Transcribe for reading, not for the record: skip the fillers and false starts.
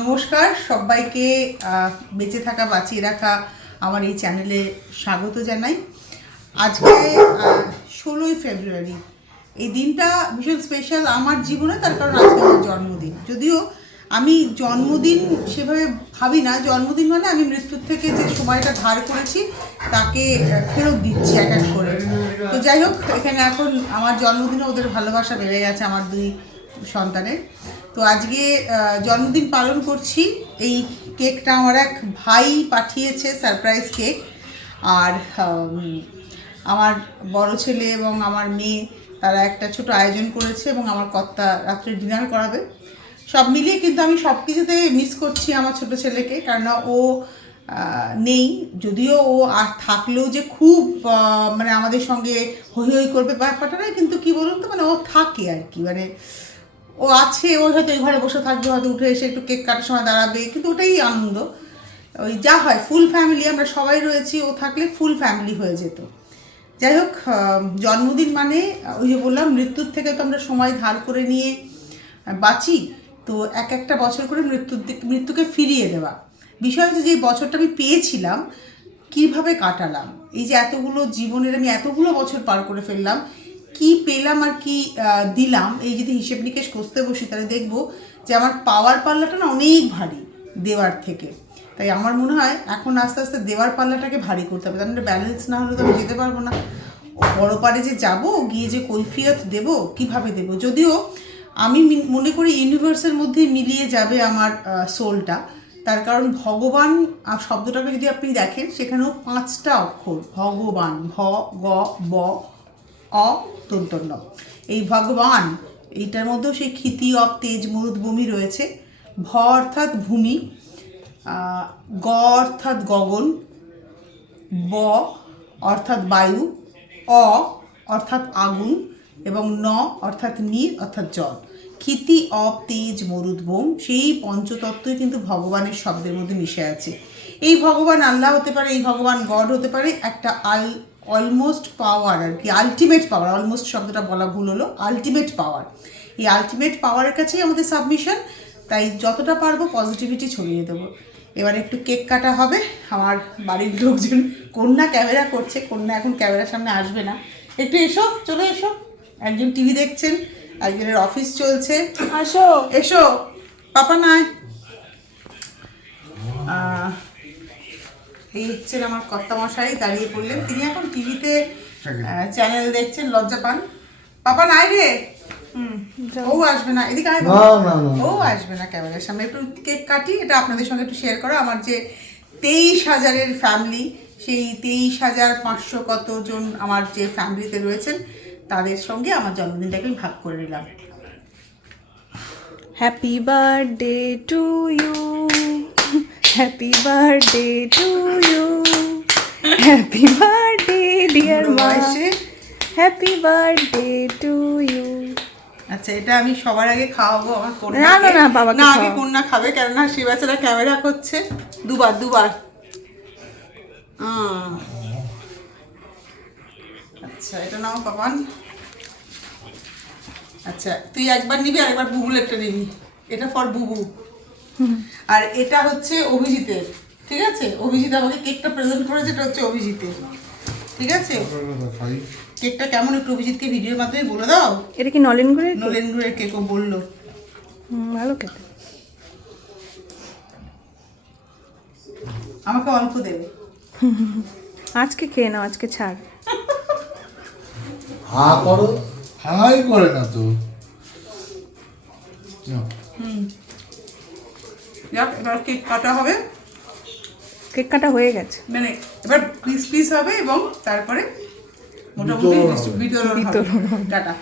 নমস্কার সবাইকে, বেঁচে থাকা বাঁচিয়ে রাখা আমার এই চ্যানেলে স্বাগত জানাই। আজকে 16ই ফেব্রুয়ারি, এই দিনটা ভীষণ স্পেশাল আমার জীবনে, তার কারণ আজকে আমার জন্মদিন। যদিও আমি জন্মদিন সেভাবে ভাবি না, জন্মদিন মানে আমি মৃত্যুর থেকে যে সময়টা ধার করেছি তাকে ফেরত দিচ্ছি এক এক করে। তো যাই হোক, এখানে এখন আমার জন্মদিনে ওদের ভালোবাসা বেড়ে গেছে আমার দুই সন্তানের। তো আজকে জন্মদিন পালন করছি। এই কেকটা আমার এক ভাই পাঠিয়েছে, সারপ্রাইজ কেক। আর আমার বড় ছেলে এবং আমার মেয়ে তারা একটা ছোট আয়োজন করেছে এবং আমার কর্তা রাত্রে ডিনার করাবে। সব মিলিয়ে কিন্তু আমি সব কিছুতে মিস করছি আমার ছোট ছেলেকে, কেননা ও নেই। যদিও ও আর থাকলেও যে খুব মানে আমাদের সঙ্গে হই হই করবে ব্যাপারটা নয়, কিন্তু কী বলুন তো, মানে ও থাকে আর কি, মানে ও আছে, ও হয়তো এই ঘরে বসে থাকবে, হয়তো উঠে এসে একটু কেক কাটার সময় দাঁড়াবে, কিন্তু ওটাই আনন্দ। ওই যা হয় ফুল ফ্যামিলি, আমরা সবাই রয়েছি, ও থাকলে ফুল ফ্যামিলি হয়ে যেত। যাই হোক, জন্মদিন মানে ওই যে বললাম, মৃত্যুর থেকে তো আমরা সময় ধার করে নিয়ে বাঁচি, তো এক একটা বছর করে মৃত্যুকে ফিরিয়ে দেওয়া। বিষয় হচ্ছে যে এই বছরটা আমি পেয়েছিলাম কিভাবে কাটালাম, এই যে এতগুলো জীবনের আমি এতগুলো বছর পার করে ফেললাম, কি পেলাম আর কি দিলাম, এই যদি হিসেব নিকেশ করতে বসি তাহলে দেখবো যে আমার পাওয়ার পাল্লাটা না অনেক ভারী দেওয়ার থেকে। তাই আমার মনে হয় এখন আস্তে আস্তে দেওয়ার পাল্লাটাকে ভারী করতে হবে, তার ব্যালেন্স না হলে তো আমি যেতে পারবো না। বড় পারে যে যাবো, গিয়ে যে কৈফিয়ত দেবো, কিভাবে দেবো। যদিও আমি মনে করি ইউনিভার্সের মধ্যে মিলিয়ে যাবে আমার সোলটা, তার কারণ ভগবান শব্দটাকে যদি আপনি দেখেন, সেখানেও 5টা অক্ষর ভগবান, ভ গ ব অ তন্তন্য। এই ভগবান এইটার মধ্যেও সেই ক্ষিতি অব তেজ মরুদ্ভূমি রয়েছে। ভ অর্থাৎ ভূমি, গ অর্থাৎ গগন, ব অর্থাৎ বায়ু, অ অর্থাৎ আগুন এবং ন অর্থাৎ নীর অর্থাৎ জল। ক্ষিতি অব তেজ মরুদ্ভূম, সেই পঞ্চতত্ত্বই কিন্তু ভগবানের শব্দের মধ্যে মিশে আছে। এই ভগবান আল্লাহ হতে পারে, এই ভগবান গড হতে পারে, একটা অলমোস্ট পাওয়ার আর কি, আলটিমেট পাওয়ার। অলমোস্ট শব্দটা বলা ভুল হলো, আলটিমেট পাওয়ার। এই আলটিমেট পাওয়ারের কাছেই আমাদের সাবমিশন। তাই যতটা পারবো পজিটিভিটি ছড়িয়ে দেবো। এবার একটু কেক কাটা হবে। আমার বাড়ির লোকজন, কন্যা ক্যামেরা করছে, কন্যা এখন ক্যামেরার সামনে আসবে না। একটু এসো, চলে এসো। একজন টিভি দেখছেন, একজনের অফিস চলছে, আসো এসো, পাপা নয়। এই হচ্ছেন আমার কর্তামশাই, দাঁড়িয়ে পড়লেন। তিনি এখন টিভিতে চ্যানেল দেখছেন, লজ্জা পান। পাপা নাই রে, ও আসবে না, এদিকে আয়। ও আসবে না ক্যামেরার সামনে। একটু কেক কাটি, এটা আপনাদের সঙ্গে একটু শেয়ার করো। আমার যে 23,000-এর ফ্যামিলি, সেই 23,500 কতজন আমার যে ফ্যামিলিতে রয়েছেন, তাদের সঙ্গে আমার জন্মদিনটাকে আমি ভাগ করে নিলাম। Happy birthday to you, happy birthday to you, happy birthday dear মা, হ্যাপি বার্থডে টু ইউ। আচ্ছা, এটা আমি সবার আগে খাওয়াবো আমার কন্যা। না না না, বাবা না, আগে কন্যা খাবে, কেননা সে বাচ্চারা ক্যামেরা করছে দুবার। আচ্ছা, এটা নাও পাপান। আচ্ছা, তুই একবার নিবি আর একবার বুবুল একটা নিবি। এটা ফর বুবু, আর এটা হচ্ছে অভিজিতের। ঠিক আছে, অভিজিৎ আমাকে কেকটা প্রেজেন্ট করেছে, এটা হচ্ছে অভিজিতের। ঠিক আছে, কেকটা কেমন একটু অভিজিৎকে ভিডিওর মাধ্যমে বলে দাও। এটা কি নলেন গুড়ের কেক, ও বললো ভালো খেতে। আমাকে অল্প দেবে। আজকে খেয়ে নাও, আজকে ছাড়। হা করো, হাই করে না তো। এবার কেক কাটা হবে। কেক কাটা হয়ে গেছে, মানে এবার পিস হবে এবং তারপরে মোটামুটি বিতরণ হবে। টাটা।